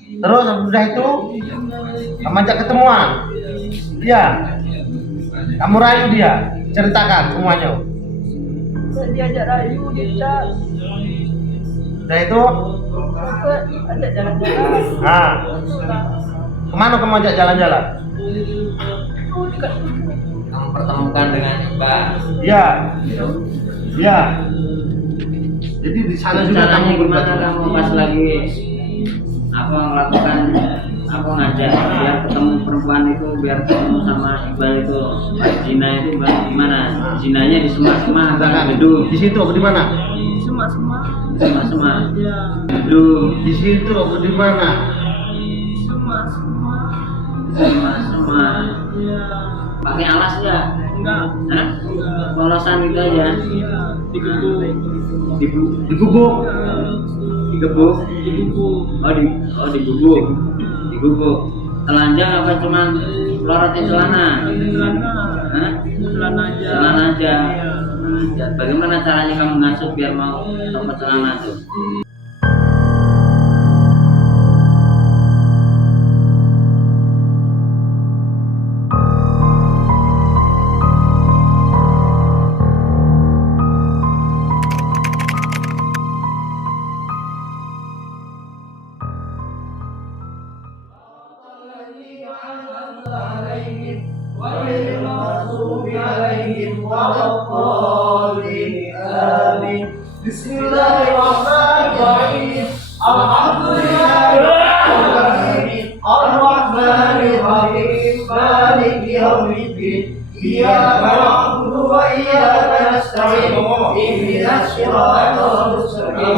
Terus sudah itu kamu ajak ketemuan dia, kamu rayu dia, ceritakan semuanya. Diajak rayu, dicat, Sudah itu ajak jalan-jalan. nah, kemana kamu ajak jalan-jalan? Dekat Kamu pertemukan dengan Mbak. Iya, iya. Jadi di sana juga kamu Caranya gimana berbagi. kamu pas lagi apa melakukan apa ngajak biar ketemu perempuan itu, biar ketemu sama Iqbal itu, zina itu gimana? Zinanya di semua gedung. Di situ apa di mana? semua. Semua Ya, gedung. Di situ apa di mana? semua. Semua Ya, pakai alas ya? enggak. Hah? Polosan gitu aja. Iya, digebuk. Digubuk. Digebuk. Digubuk. Digubuk. Telanjang apa cuman lorotin celana? Celana. Hah? Celana aja. Celana aja. Iya. Bagaimana caranya kamu ngasuh biar mau copot celana tuh? Bismillahirrahmanirrahim. Alhamdulillahirrahmanirrahim. Ar-Rahmanirrahim. Maliki yaumiddin. Iyyaka na'budu wa iyyaka nasta'in. Ihdinas siratal mustaqim.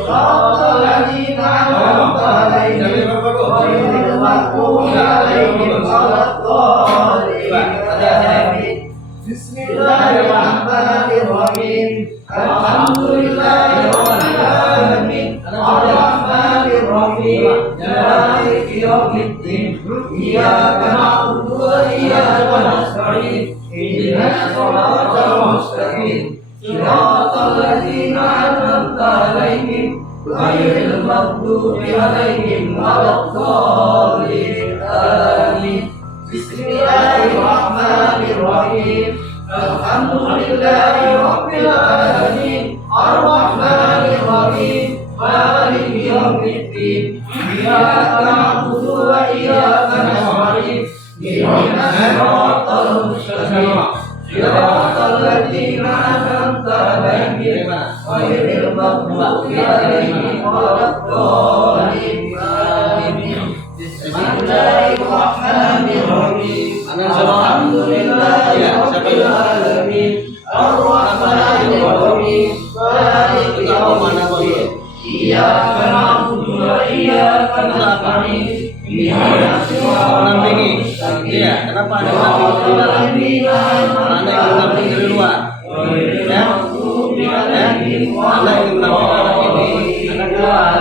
Siratal ladzina an'amta 'alaihim ghairil maghdubi 'alaihim waladdallin. Bismillahirrahmanirrahim. Alhamdulillahirabbil alamin. Ar-Rahmanirrahim. Maliki yaumiddin. Iyyaka na'budu wa iyyaka nasta'in. Ihdinas siratal mustaqim. Siratal ladzina an'amta 'alaihim ghairil maghdubi 'alaihim waladdallin. Amin. Bismillahirrahmanirrahim. Alhamdulillahirabbil alamin. Ar-Rahmanirrahim. Maliki yaumiddin. Iyyaka na'budu wa iyyaka nasta'in. Ihdinas siratal mustaqim. Siratal ladzina an'amta 'alaihim ghairil maghdubi 'alaihim waladdallin. Amin. Bismillahirrahmanirrahim. Alhamdulillahirabbil alamin. Ar-Rahmanirrahim. Maliki yaumiddin. Iyyaka na'budu wa iyyaka nasta'in. Ihdinas siratal mustaqim. Iya, kenapa ada menamping di dalam? Anda yang menamping dari luar, ya? Anda yang menamping anak ini, anak luar,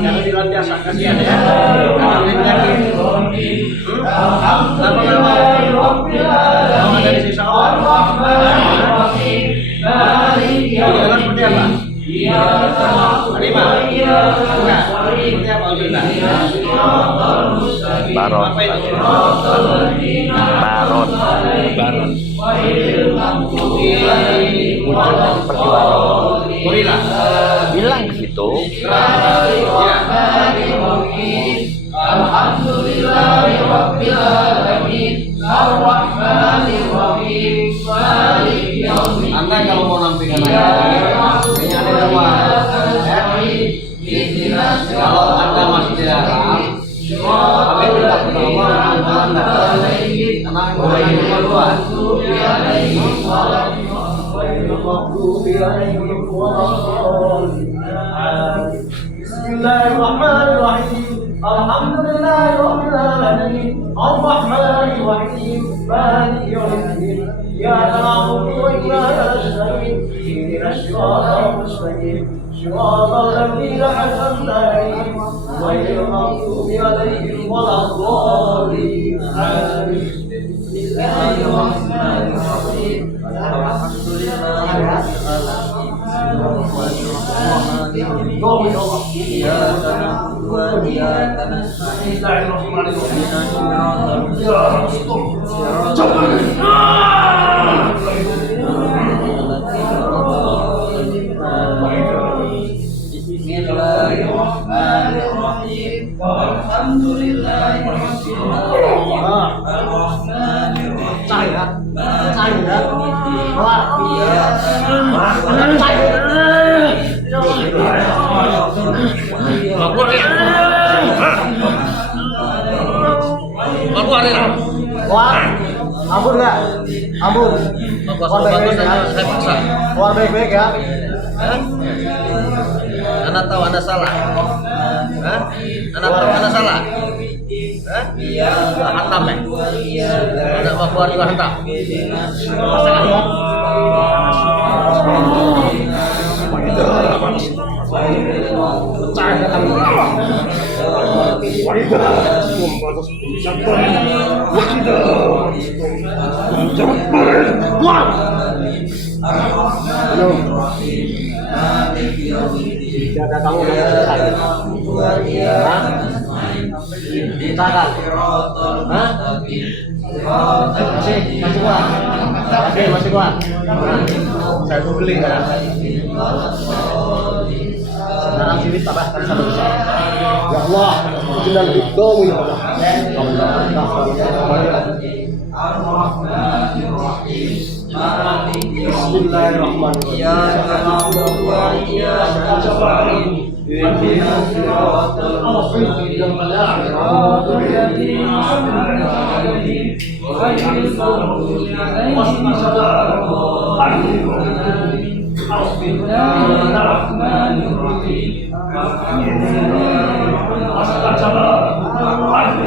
jangan dilampiaskan, kasihan ya. Anak penyakit. Kenapa nggak mau? Mau ada di sisa Allah? Jalan seperti apa? Halimah? Enggak. Seperti apa Ujurna? Baron. Apa itu? Baron. Muncul seperti baron. gorila. Bilang ke situ. Alhamdulillahirabbil alamin. Ar-Rahmanirrahim. Maliki yaumiddin. Anda kalau mau nampilkan anak ini ada di luar, ya. Kalau Anda masih di dalam, kami minta pertolongan untuk Anda. Karena mulai di luar. Bismillahirrahmanirrahim. Alhamdulillahirabbil alamin. Ar-Rahmanirrahim. Maliki yaumiddin. Iyyaka na'budu wa iyyaka nasta'in. Ihdinas siratal mustaqim. Siratal ladzina an'amta 'alaihim ghairil maghdubi 'alaihim waladdallin. Amin. Bismillahirrahmanirrahim. Alhamdulillahirabbil alamin. Bismillahirrahmanirrahim. Alhamdulillahirrahmanirrahim. Cahaya, cahaya, keluar. Cahaya. Keluar. Ampun nggak? Ampun. Keluar baik-baik ya. Saya paksa. Keluar baik-baik ya. Anda tahu Anda salah. Anda tahu Anda salah. Hantam ya. Anda mau keluar juga hantam. Rasakan ya. Jaga kamu udah selesai. Hah? Misalkan. Hah? Masih kuat. Masih kuat. Saya mau beli kan. Sekarang sini tambahkan satu besar. Ya Allah, jenang hidung ya Allah. Bismillahirrahmanirrahim. Iyyaka na'budu wa iyyaka nasta'in. Ihdinas siratal mustaqim. Siratal ladzina an'amta 'alaihim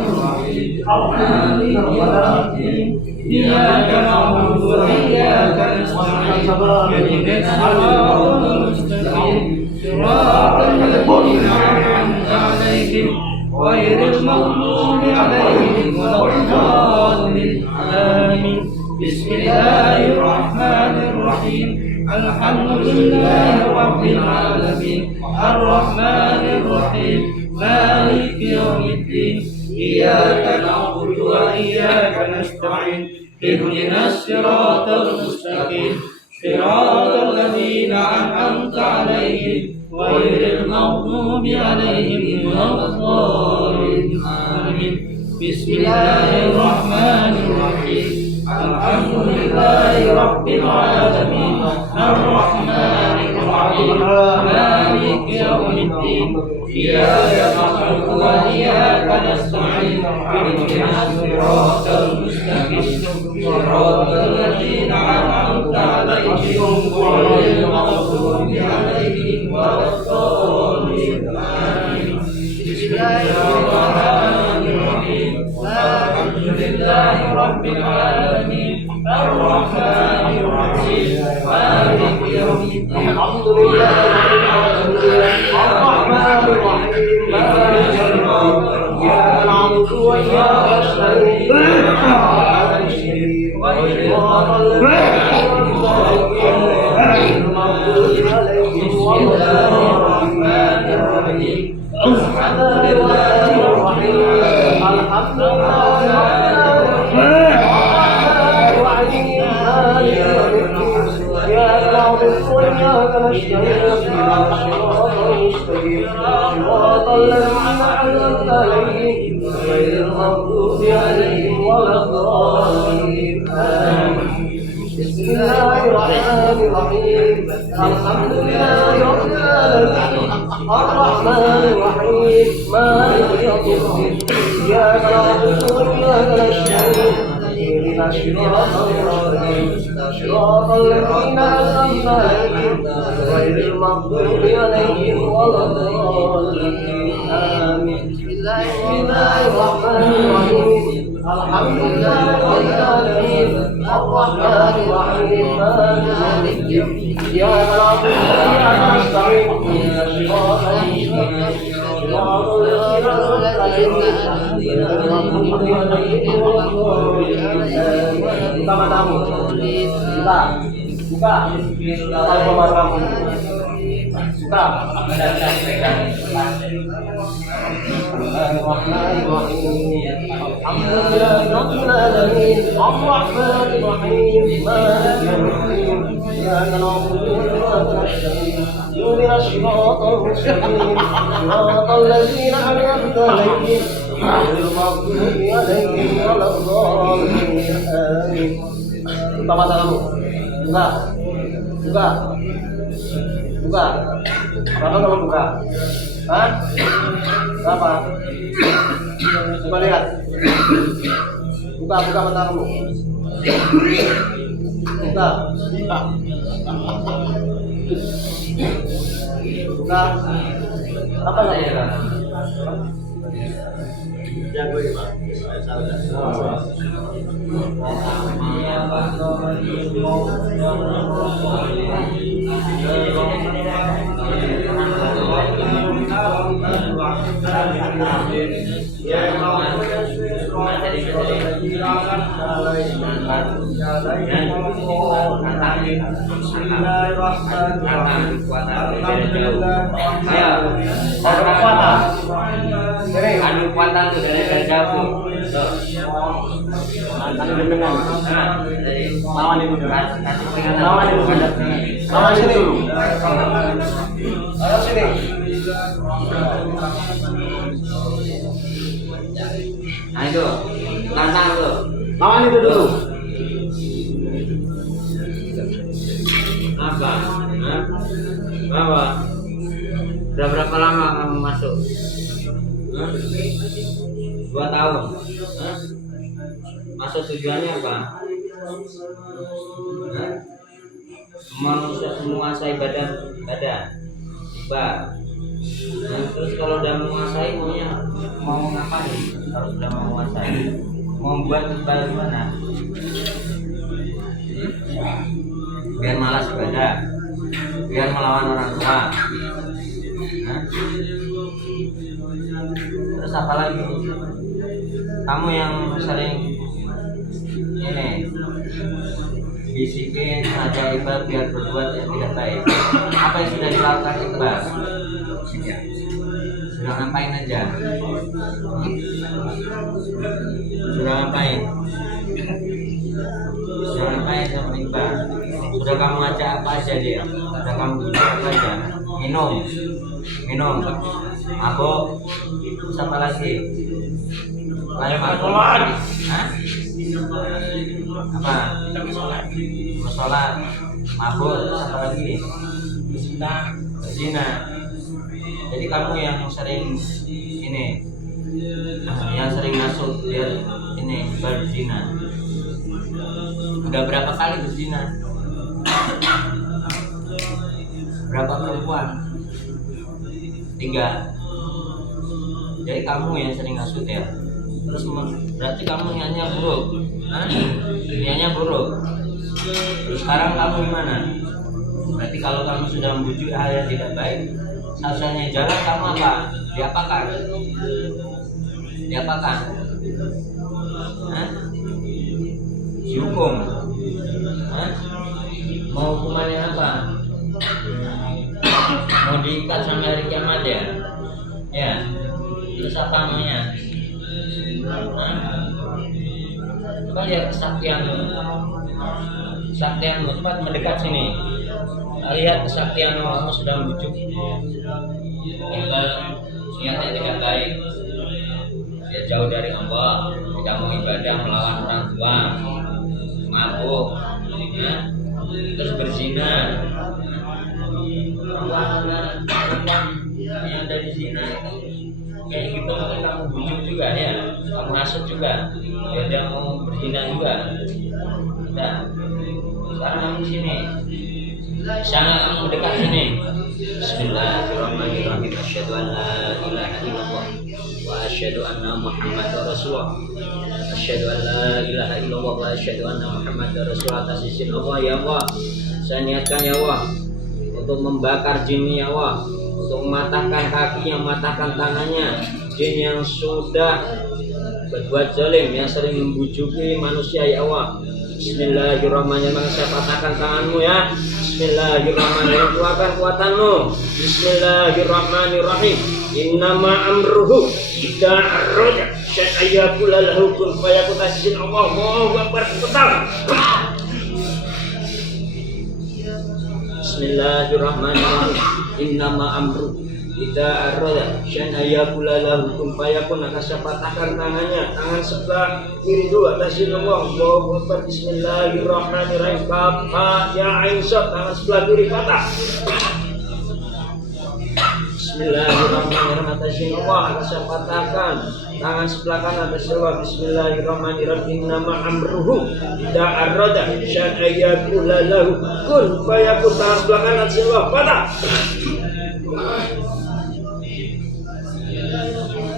ghairil maghdubi 'alaihim waladdallin. Bismillahirrahmanirrahim. Iyyaka na'budu wa iyyaka nasta'in. Ihdinas siratal mustaqim. Siratal ladzina an'amta 'alaihim ghairil maghdubi 'alaihim waladdallin. Amin. Bismillahirrahmanirrahim. Alhamdulillahi rabbil alamin. Ar-Rahmanir Rahim. Maliki yaumiddin. Iyyaka na'budu wa iyyaka nasta'in. Ihdinas siratal mustaqim. Siratal ladzina an'amta 'alaihim ghairil maghdubi 'alaihim waladdallin. Amin. Bismillahirrahmanirrahim. Alhamdulillahi rabbil alamin. Ar-Rahmanir Rahim. Maliki yaumiddin. Iyyaka na'budu wa iyyaka nasta'in. Ihdinas siratal mustaqim. Siratal ladzina an'amta 'alaihim ghairil maghdubi 'alaihim waladdallin. Amin. Bismillahirrahmanirrahim. Alhamdulillahi rabbil alamin. Ar-Rahmanir Rahim. Maliki yaumiddin. Alhamdulillahi rabbil alamin. Ar-Rahmanir Rahim. Maliki yaumiddin. Iyyaka na'budu wa iyyaka nasta'in. Bismillahirrahmanirrahim. Alhamdulillahi rabbil alamin. Ar-Rahmanir Rahim. Maliki yaumiddin. Iyyaka na'budu wa iyyaka nasta'in. Ihdinas siratal mustaqim. Siratal ladzina an'amta 'alaihim ghairil maghdubi 'alaihim waladdallin. Amin. Bismillahirrahmanirrahim. Alhamdulillahi rabbil alamin. Ar-Rahmanir Rahim. Maliki yaumiddin. Iyyaka na'budu wa iyyaka nasta'in. Ihdinas siratal mustaqim. Siratal ladzina an'amta 'alaihim ghairil maghdubi 'alaihim waladdallin. Pertama tamu kita Buka. Apa kamar kamu? Buka. Buka mata kamu. Buka. Buka. Buka. Kenapa kamu buka? Hah? Kenapa? Coba lihat. Buka mata kamu. Buka. Buka. Apa nggak ya? Jago ini Pak. Anu kuatan tuh dari jauh. Tuh. Lawan itu Lawan sini dulu. Ayo sini. Nah itu, tantang tuh. Lawan itu dulu. Apa? Hah? Apa? Udah berapa lama kamu masuk? Hah? 2 tahun. Hah? Masuk tujuannya apa? Hah? Menguasai badan. Nah, terus kalau udah menguasai mau ngapain? Kalau sudah menguasai, mau buat ibadah gimana? Biar malas ibadah, biar melawan orang tua. Hah? Terus apa lagi? Kamu yang sering ini bisikin aja Iqbal biar berbuat yang tidak baik. Apa yang sudah dilakukan Iqbal? Sudah ngapain aja? Sudah ngapain? Sudah ngapain sama Iqbal? Sudah kamu ajak apa aja dia? Sudah kamu bujuk apa aja? Minum, mabuk, terus apa lagi? Lain mabuk? Hah? Apa? Sholat, mabuk, terus apa lagi? Zina. Jadi kamu yang sering ini, yang sering masuk biar ini berzina. Udah berapa kali berzina? Berapa perempuan? 3. Jadi kamu yang sering ngasut ya. Terus berarti kamu niatnya buruk. Hah? Niatnya buruk. Terus sekarang kamu gimana? Berarti kalau kamu sudah membujuk hal yang tidak baik, satu-satunya jalan kamu apa? Diapakan? Hah? Dihukum. Hah? Mau hukumannya apa? Mau diikat sampai hari kiamat ya? Ya. Terus apa maunya? Hah? Coba lihat kesaktianmu. Cepat mendekat sini. Lihat kesaktianmu, kamu sudah membujuk Iqbal niatnya tidak baik. Dia jauh dari Allah, tidak mau ibadah, melawan orang tua, mabuk, terus berzina. Yang ada di zina kayak gitu mungkin kamu bujuk juga ya, kamu hasut juga, dia mau berzina juga. Nah, sekarang kamu sini, sangat kamu mendekat sini. Bismillahirrahmanirrahim. Asyhadu an la ilaha illallah wa asyhadu anna Muhammadar Rasulullah. Asyhadu an la ilaha illallah wa asyhadu anna Muhammadar Rasulullah. Atas izin Allah ya Allah, saya niatkan ya Allah untuk membakar jin ya Allah, untuk mematahkan kakinya, mematahkan tangannya, jin yang sudah berbuat zalim, yang sering membujuki manusia ya Allah. Bismillahirrahmanirrahim. Saya patahkan tanganmu ya. Bismillahirrahmanirrahim. Kuatkan kuatanmu. Bismillahirrahmanirrahim. Innama amruhu idza arada syai'an lahu kun fayakun. Tasbih Allahu akbar. Bismillahirrahmanirrahim. Innama amruhu idza arada syai'an lahu kun fayakun. Saya patahkan tangannya, tangan sebelah kiri dulu atas Allahu akbar. Bismillahirrahmanirrahim. Kaf ha ya ain sad, tangan sebelah kiri patah. Bismillahirrahmanirrahim. Atas Allah saya patahkan tangan sebelah kanan atas Allah. Bismillahirrahmanirrahim. Innama amruhu idza arada syai'an lahu kun fayakun. Tangan sebelah kanan atas Allah patah.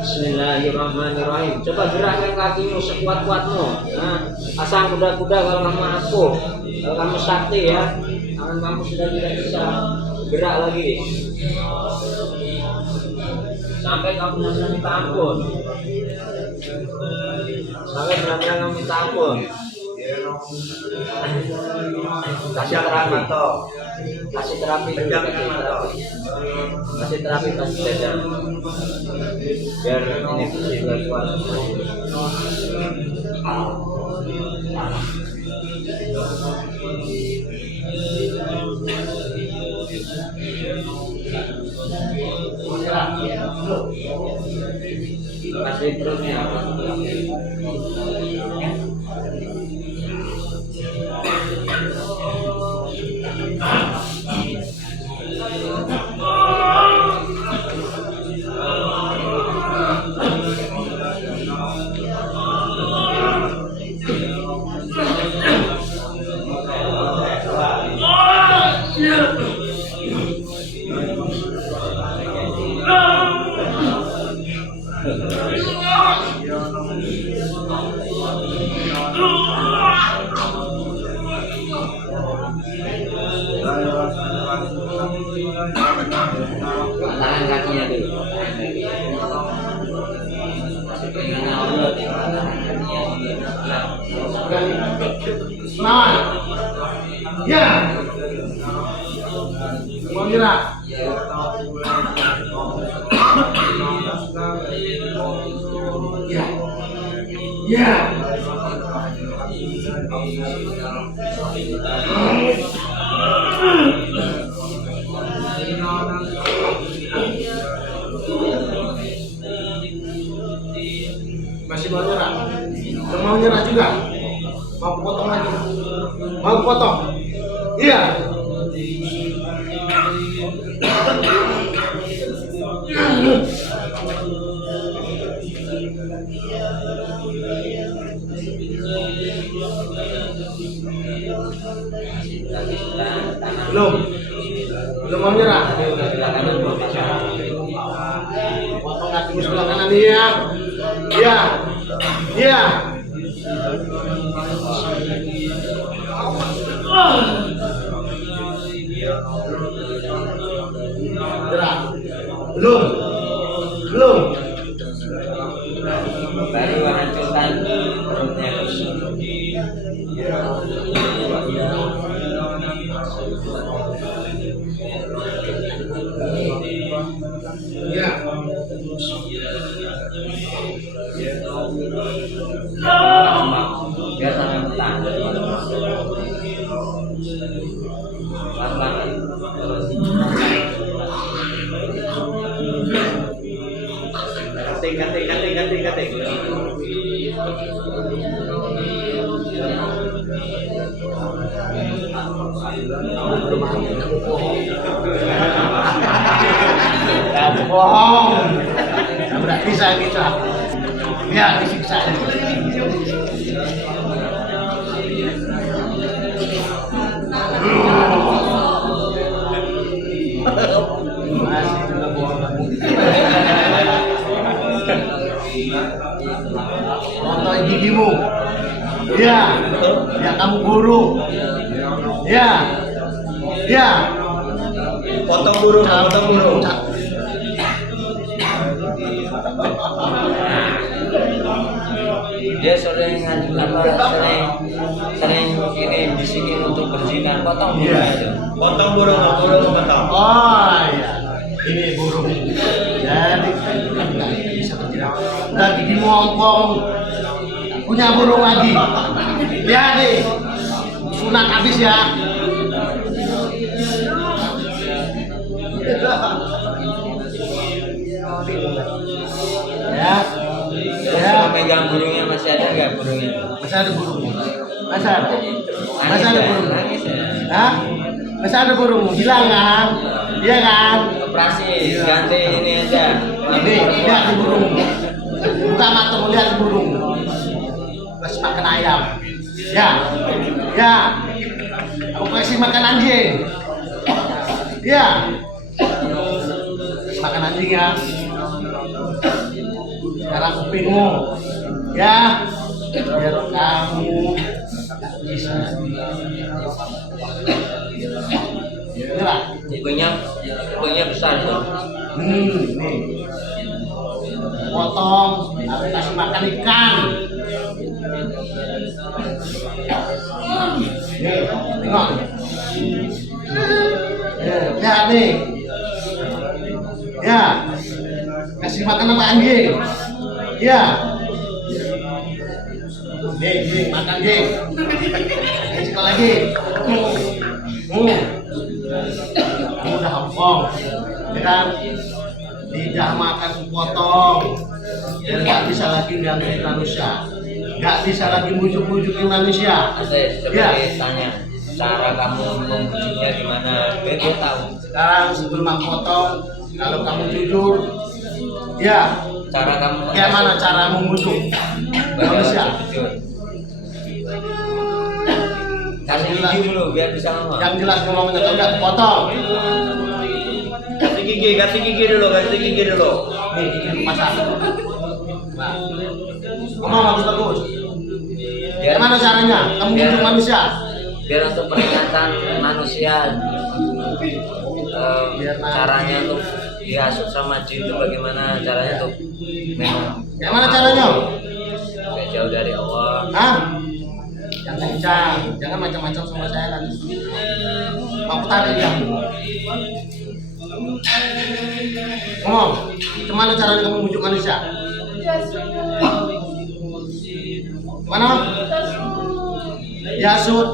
Bismillahirrahmanirrahim. Coba gerakkan kakimu sekuat-kuatmu. Nah, pasang kuda-kuda kalau kamu aku, kalau kamu sakti ya. Tangan kamu sudah tidak bisa gerak lagi. Sampai kamu benar-benar minta ampun. Sampai benar-benar kamu minta ampun. Kasih terapi toh. Kasih terapi. Kasih terapi kasih jajan. Biar ini bisa kuat. Kasih perutnya. Tangan kakinya dulu. Semangat. Ya. Mau gerak. Ya. Ya. Masih mau nyerah? Mau nyerah juga? Mau potong lagi? Mau potong? Iya. Belum mau nyerah? Potong kaki sebelah kanan dia. Iya. Iya. Gerak. Belum. Baru hancurkan perutnya. Ya. Biar tangan petang. Pelan-pelan. Ganti. Bohong. Nggak bisa gitu. Ya, disiksa. Masih juga bohong. Potong gigimu. Ya, ya kamu guru. Ya. Potong burung. dia sering sering ini bisikin untuk berzina, potong burungnya itu. Potong burung potong. Oh iya, ini burung. Jadi kan nggak bisa bergerak. Udah gigi mongkong, punya burung lagi. Ya nih, sunat habis ya. Ya, Kalau megang burungnya masih ada nggak burungnya? masih ada burung. Masih ada burung. Nangis ya. Hah? Masih ada burung, hilang kan? Iya kan? Operasi ganti ini aja. Ini lihat di burung. Buka mata lihat di burung. Kasih makan ayam. Ya, ya. Aku kasih makan anjing. Ya. Kasih makan anjing ya. Sekarang kupingmu. Ya. Biar kamu bisa. Inilah. Kupingnya besar tuh. Nih. Potong, aku kasih makan ikan. Nih, tengok. Ya nih. Ya. Kasih makan apa anjing? Ya. Nih, makan jing. Kasih lagi. Kamu udah hongkong, ya kan? Tidak makan potong, dan nggak bisa lagi gangguin manusia, nggak bisa lagi bujuk-bujukin manusia. Coba Ya. tanya, cara kamu membujuknya gimana? Dia tahu. Sekarang sebelum aku potong, kalau kamu jujur, ya, Cara kamu bagaimana cara membujuk manusia? jujur. Kasih gigi dulu biar bisa ngomong. Yang jelas ngomongnya kalau nggak potong. Kasih gigi dulu. Nih, ini pasang. Nah, ngomong bagus-bagus. Gimana caranya? Kamu bujuk manusia? Biar untuk peringatan manusia, caranya untuk dihasut sama jin itu bagaimana caranya untuk memang Gimana caranya? biar jauh dari Allah. Hah? Yang kencang, jangan macam-macam sama saya nanti. Aku tarik dia. Ngomong, gimana caranya kamu bujuk manusia? Mana? Yasud,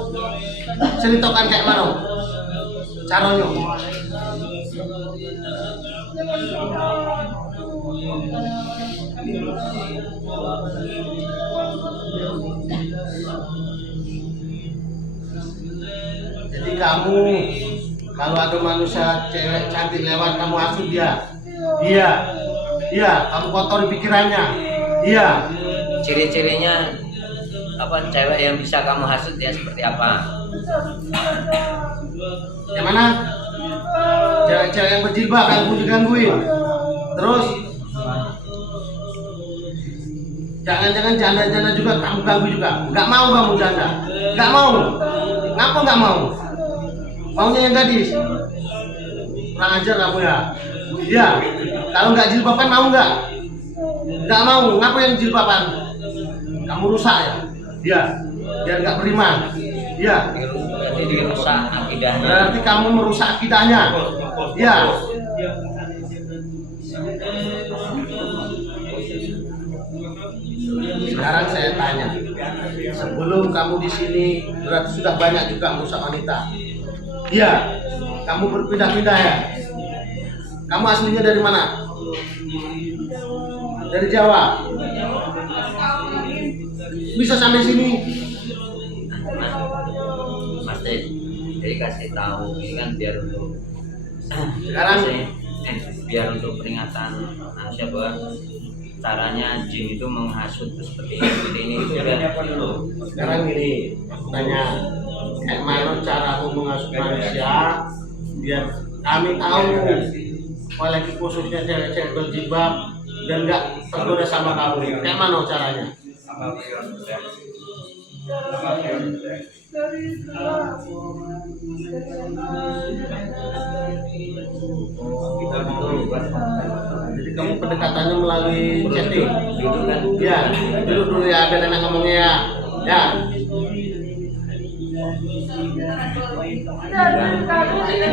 ceritakan kayak mana? Caranya? Jadi kamu kalau ada manusia cewek cantik lewat kamu hasut dia. Iya, kamu kotori pikirannya. Iya. Ciri-cirinya apa cewek yang bisa kamu hasut ya seperti apa? Yang mana? Cewek-cewek yang berjilbab kamu digangguin. Terus jangan-jangan janda-janda juga kamu ganggu juga. Nggak mau kamu janda. Nggak mau. Ngapa nggak mau? Maunya yang gadis. Kurang ajar kamu ya. Iya. Kalau nggak jilbaban mau nggak? Nggak mau. Ngapa yang jilbaban? Kamu rusak ya. Iya. Biar nggak beriman. Iya. Berarti dirusak akidahnya. Berarti kamu merusak akidahnya. Iya. Sekarang saya tanya, sebelum kamu di sini berarti sudah banyak juga merusak wanita. Iya. Kamu berpindah-pindah ya. Kamu aslinya dari mana? Dari Jawa. Bisa sampai sini. Mas Dek, jadi kasih tahu ini kan biar untuk Sekarang biar untuk peringatan manusia bahwa caranya jin itu menghasut seperti ini itu udah Sekarang gini, aku tanya, kayak mana cara aku mengasuh manusia biar kami tahu, apalagi khususnya cewek-cewek berjilbab dan nggak tergoda sama kamu. Kayak mana caranya? Jadi kamu pendekatannya melalui chatting. Gitu kan? Ya, duduk dulu ya, biar enak ngomongnya ya. Ya.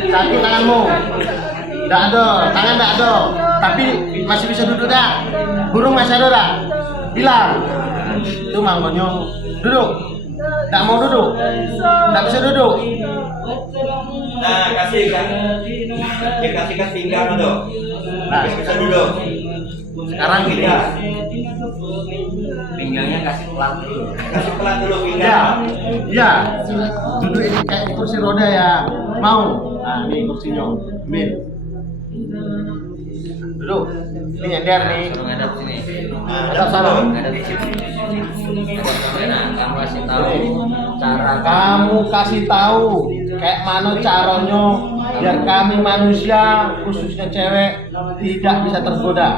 Satu tanganmu. Tidak ada, tangan tidak ada. Tapi masih bisa duduk dah. Burung masih ada dah. Hilang. Itu mangkonyong. Duduk. Tidak mau duduk. Tidak bisa duduk. Nah, kasih kan. Dikasih kan pinggang itu. Nah, Bisa duduk. sekarang gini. Ya. Pinggangnya kasih pelan dulu. Kasih pelan dulu Ya, pinggang. ya. Duduk ini kayak kursi roda ya. Mau? Nah, ini kursinya. Ambil. Duduk. Ini nyender nih. Suruh ngadap sini. Ngadap sana. Ngadap di sini. Ngadap kemana? Kamu kasih tahu cara Kamu kasih tahu kayak mana caranya biar kami manusia khususnya cewek tidak bisa tergoda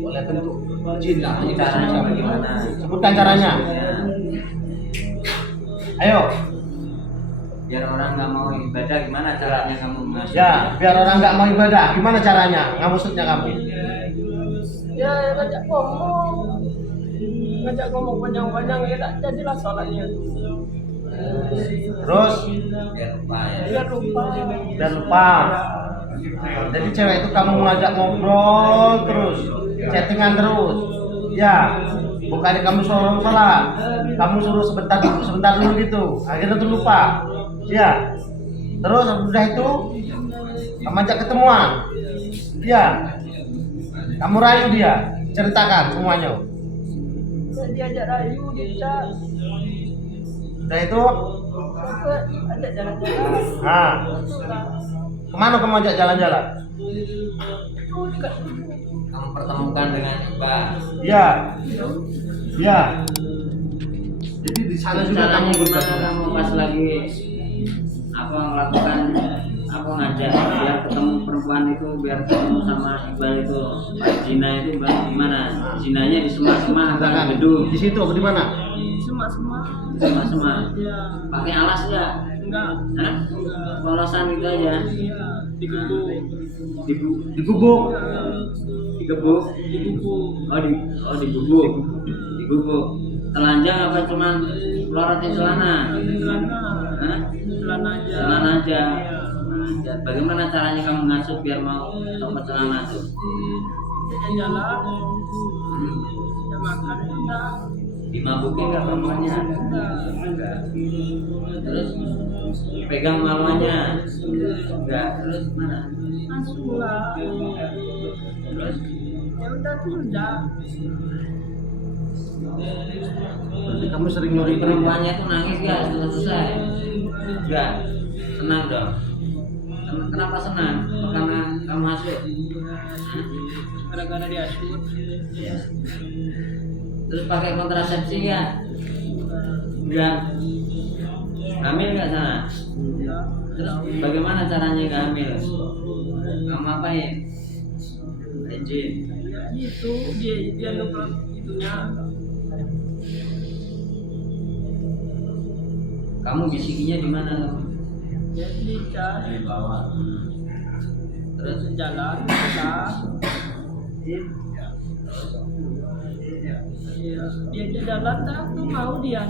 oleh bentuk jin lah. Ini caranya bagaimana? Sebutkan caranya. Ayo. Biar orang nggak mau ibadah gimana caranya kamu masuk? Ya, biar orang nggak mau ibadah. Gimana caranya? Nggak maksudnya kamu? Ya ngajak ngomong panjang-panjang ya tak jadilah sholatnya. Terus Biar lupa ya. Biar lupa. dan lupa. Jadi cewek itu kamu ngajak ngobrol terus, chattingan terus. Ya, bukannya kamu suruh sholat, kamu suruh sebentar dulu gitu. Akhirnya tuh lupa. Ya. Terus udah itu kamu ajak ketemuan. Ya. Kamu rayu dia, ceritakan semuanya. Ya, diajak rayu, dicat, Udah itu, ajak jalan-jalan. nah, kemana kamu ajak jalan-jalan? Itu dekat Kamu pertemukan dengan Mbak. Ya, ya. Jadi di sana juga Caranya kamu gimana berbuat. kamu pas lagi apa melakukan apa ngajak biar ketemu perempuan itu biar ketemu sama Iqbal itu zina itu gimana? Zinanya di semua Jangan. gedung Di situ apa di mana? semua. semua Ya, pakai alas nggak? enggak. Hah? Polosan gitu aja. Iya, digubuk. Digubuk. Digebuk. Digubuk. Digubuk. Telanjang apa cuman lorotin celana? Celana. Hah? Celana aja. Celana aja. Iya. Ya, bagaimana caranya kamu ngasuh biar mau copot celana tuh? Dia jalan. Ya makan enggak. Dimabukin nggak perempuannya? Enggak. Terus pegang maluannya? Enggak. Terus mana? Masuk lah. Terus Ya udah tuh udah. Berarti kamu sering nyuri perempuannya tuh nangis nggak setelah selesai? Enggak. Senang dong. Kenapa senang? Apa karena kamu masuk? Gara-gara dia shoot. Terus pakai kontrasepsi nggak? Enggak. Hamil nggak sana? Terus bagaimana caranya nggak hamil? Kamu apain? Izin. Ya itu dia lupa itunya. Kamu bisikinya di mana kamu? Ya dicat. Di bawah. Terus jalan kita. Iya, dia jalan dah tuh mau dia.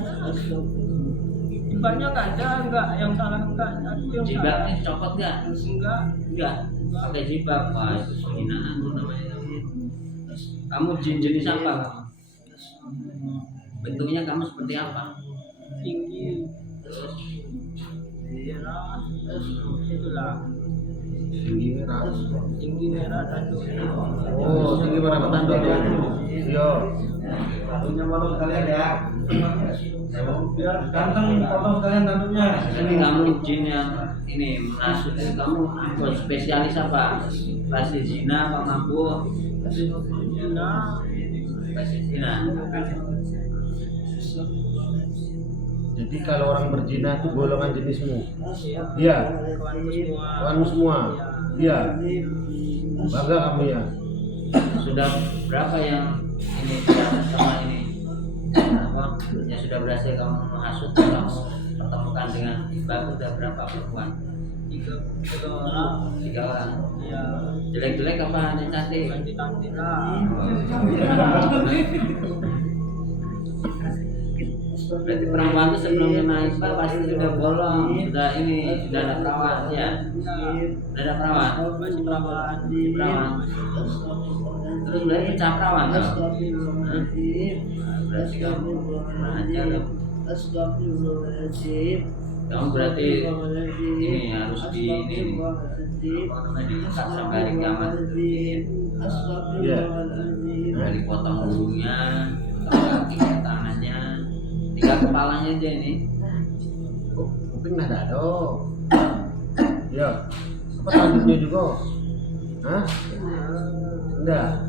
Banyak ada enggak yang salah enggak? Aku yang salah. Jilbabnya copot nggak? Enggak. Enggak. Pakai jilbab. Wah itu penghinaan tuh namanya. Kamu jin jenis apa kamu? Bentuknya kamu seperti apa? Tinggi. Terus Merah. Itulah. tinggi merah. Tinggi merah tanduk. Oh, tinggi merah tanduk tuh. Iya. Tanduknya malu sekalian ya. Biar ganteng potong sekalian tanduknya. ini kamu jin yang ini menasut ini kamu spesialis apa? Pasti zina apa mabuk? Nah, Pasti zina. Jadi kalau orang berzina itu golongan jenismu. Iya. kawanku semua. Kawanmu semua. Iya. Bangga kamu ya. Sudah berapa yang ini sama ini? Apa? yang sudah berhasil kamu menghasut, kamu pertemukan dengan Iqbal itu udah berapa perempuan? Tiga orang. 3 orang. Ya, Jelek-jelek apa cantik? cantik lah. Berarti perempuan itu sebelum kenal Iqbal pasti sudah bolong, sudah ada perawan ya? Sudah ada perawan? Masih perawan. Perawan. Terus berarti pecah perawan tuh? Berarti kamu aja dong. Kamu berarti ini harus diikat sampai hari kiamat. Iya. Dari potong bulunya, potong kaki tangannya, tinggal kepalanya aja ini. Kuping nah ada. Ya. Apa tanduknya juga? Hah? Enggak.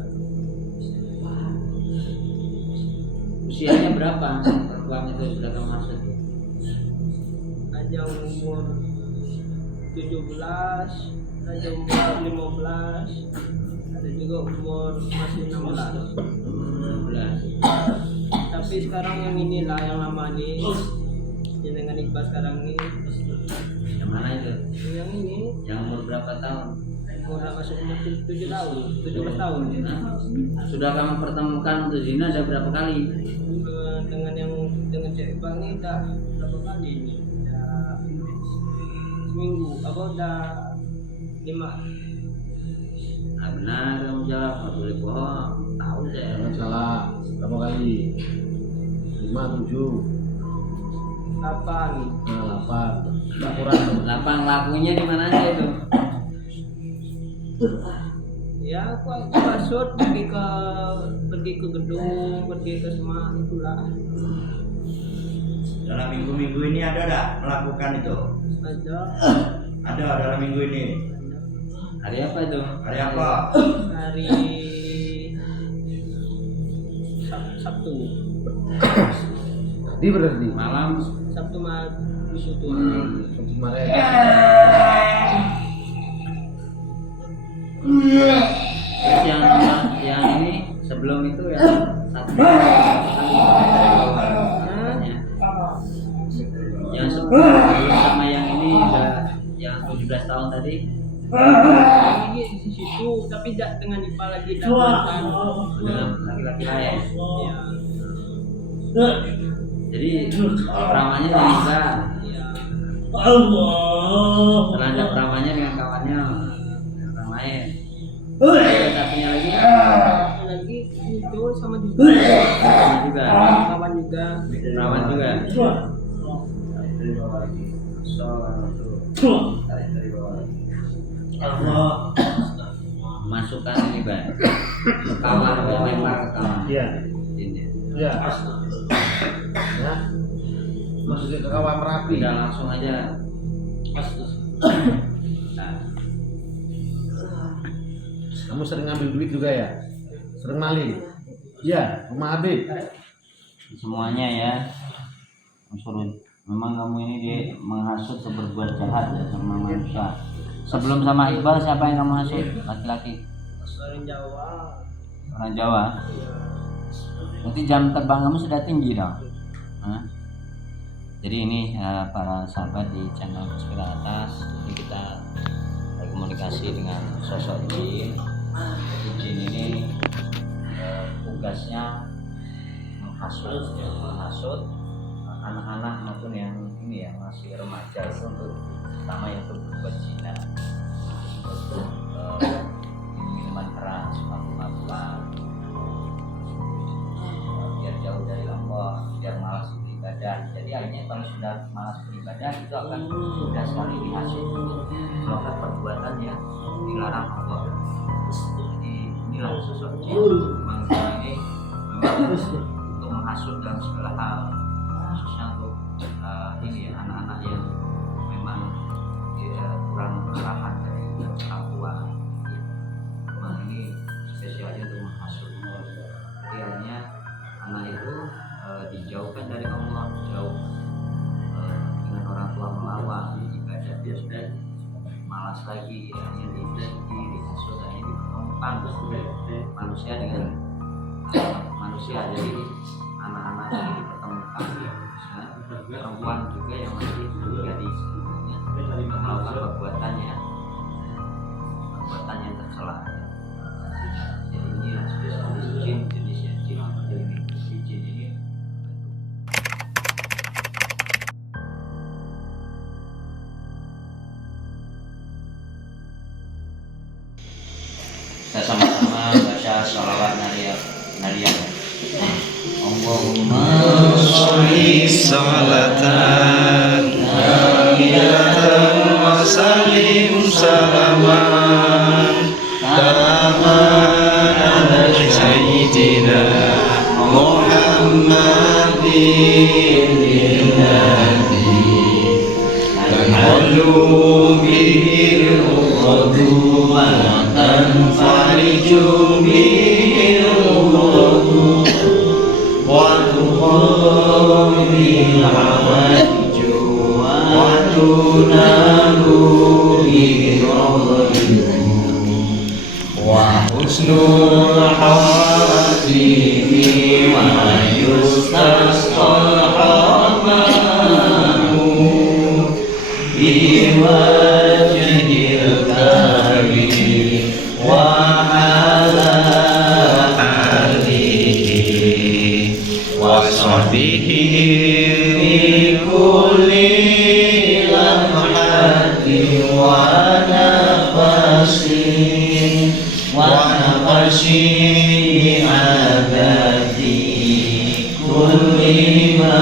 Usianya berapa perempuan itu sudah kamu maksud? Ada umur 17, ada umur 15, ada juga umur masih 16. 16. Tapi sekarang yang inilah yang lama nih, yang dengan Iqbal sekarang nih, Yang mana itu? yang ini Yang umur berapa tahun? umur masuk umur 7 tahun, 17 tahun. Nah, sudah kamu pertemukan untuk zina ada berapa kali? Dengan cewek Iqbal ini udah berapa kali ini? Udah seminggu, apa udah 5? Nah, benar kamu jawab, nggak boleh bohong. Tahu saya. Jangan salah. Berapa kali? 5, 7. 8. Nah, 8. Enggak kurang. Lapang lakunya di mana aja itu? Ya aku maksud pergi ke gedung, pergi ke semua itulah. Dalam minggu-minggu ini ada melakukan itu? Ada Dalam minggu ini. Hari apa itu? Hari apa? hari Sabtu Tadi berarti. Malam. Sabtu malam itu. Sabtu kemarin. Terus yang ini sebelum itu ya satu kali. Yang sebelum sama yang ini udah yang 17 tahun tadi. Lagi di situ tapi dengan Iqbal lagi datang. Dengan laki-laki lain. Ya. Jadi perawannya dengan Iqbal. Ya. Setelah ada perawannya dengan kawannya orang lain. Ada satunya Lagi itu sama juga. kawan juga. Perawan juga. Masukkan ini Bang. Kawan lempar ke kawan. Iya. Ini. Iya. Ya. Masukin ke kawah Merapi. Udah langsung aja. Nah, Kamu sering ngambil duit juga ya? Sering maling? Iya, rumah Habib. semuanya ya. Suruh memang kamu ini menghasut atau berbuat jahat ya sama manusia. Sebelum sama Iqbal siapa yang kamu hasut? Laki-laki. Orang Jawa. Orang Jawa. Berarti jam terbang kamu sudah tinggi dong. Hah? Jadi ini para sahabat di channel Sepeda Atas, ini kita komunikasi dengan sosok Jin. Jin ini tugasnya menghasut anak-anak maupun yang ini ya masih remaja itu untuk pertama yang berbuat zina, untuk minuman keras, mabuk-mabukan, biar jauh dari Allah, biar malas beribadah. Jadi akhirnya kalau sudah malas beribadah itu akan mudah sekali dihasut untuk melakukan perbuatan yang dilarang Allah. Jadi inilah sosok Jin. Memang ini memang untuk menghasut dalam segala hal, khususnya untuk ini ya anak-anak yang memang kurang arahan dari orang tua. Memang ini spesialnya untuk menghasut. Jadi akhirnya anak itu dijauhkan dari Allah, jauh dengan orang tua melawan ibadah, dia sudah malas lagi, akhirnya dihasut, akhirnya dipertemukan manusia dengan manusia. Jadi anak-anak yang ditemukan perempuan juga yang masih gadis melakukan perbuatan yang tercela. Jadi ini spesialis jin jenisnya jin ini. Kita sama-sama baca sholawat Nariyah. Allahumma sholli sholatan kamilatan wa sallim salaman taman ala sayyidina Muhammadin al-hadi tanhalu bihi al-uqadu wa tanfariju bihi al-uqadu وتقضي الحوائج وتنال برضاه وحسن الخاتم ويستسقى الرحمن بوجه الكريم وعلى وصحبه بكل لمحة ونفس بعدد كل ما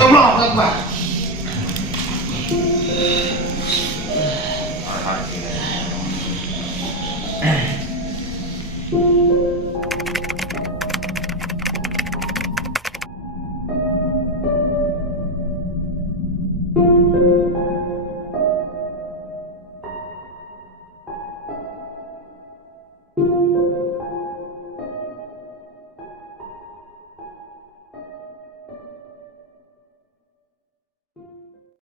Allah Akbar. Alhamdulillah.